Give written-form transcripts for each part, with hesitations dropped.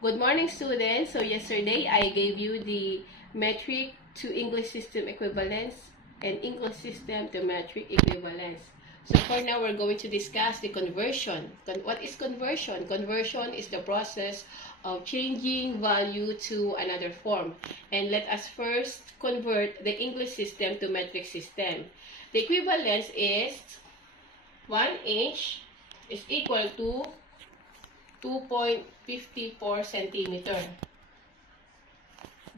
Good morning, students. So yesterday, I gave you the metric to English system equivalence and English system to metric equivalence. So for now, we're going to discuss the conversion. What is conversion? Conversion is the process of changing value to another form. And let us first convert the English system to metric system. The equivalence is 1 inch is equal to 2.54 centimeter.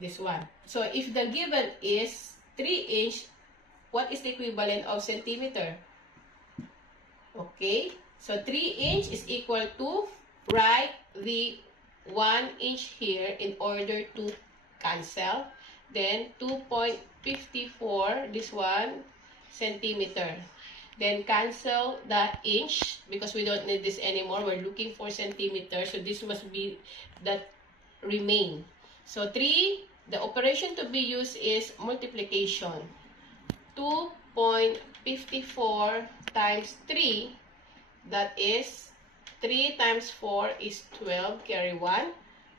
This one. So if the given is 3 inch, what is the equivalent of centimeter? Okay. So 3 inch is equal to, write the 1 inch here in order to cancel. Then 2.54, this one, centimeter. Then cancel the inch because we don't need this anymore. We're looking for centimeters. So this must be that remain. So 3, the operation to be used is multiplication. 2.54 times 3, that is 3 times 4 is 12, carry 1.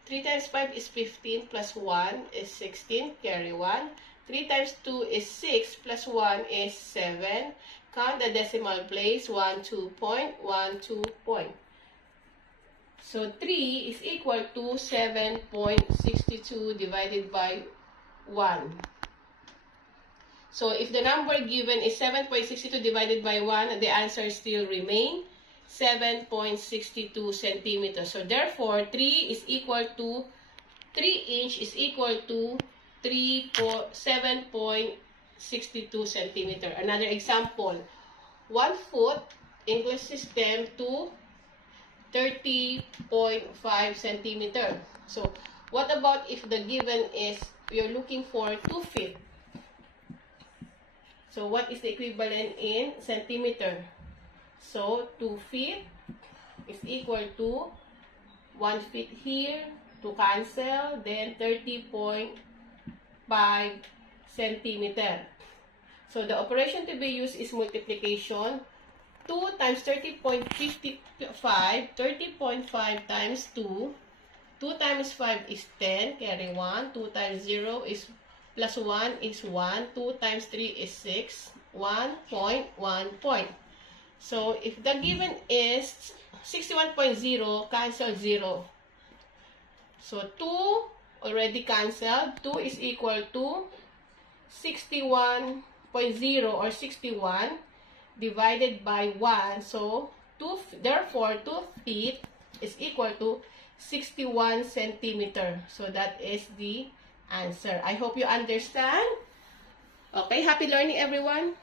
3 times 5 is 15 plus 1 is 16, carry 1. 3 times 2 is 6 plus 1 is 7. Count the decimal place, 1, 2 point, 1, 2 point. So 3 is equal to 7.62 divided by 1. So if the number given is 7.62 divided by 1, the answer still remain 7.62 centimeters. So therefore, 3 is equal to 3 inch is equal to 7.62 centimeter. Another example, 1 foot, English system to 30.5 centimeter. So what about if the given is, we are looking for 2 feet. So what is the equivalent in centimeter? So 2 feet is equal to 1 feet here, to cancel, then 30.5 centimeter. So the operation to be used is multiplication. 2 times 30.55, 30.5 times 2. 2 times 5 is 10, carry 1. 2 times 0 is plus 1 is 1. 2 times 3 is 6. 1 point, 1 point. So if the given is 61.0, cancel 0. So 2 already cancelled. 2 is equal to 61.0 or 61 divided by 1. So therefore 2 feet is equal to 61 centimeter. So that is the answer. I hope you understand. Okay, happy learning everyone.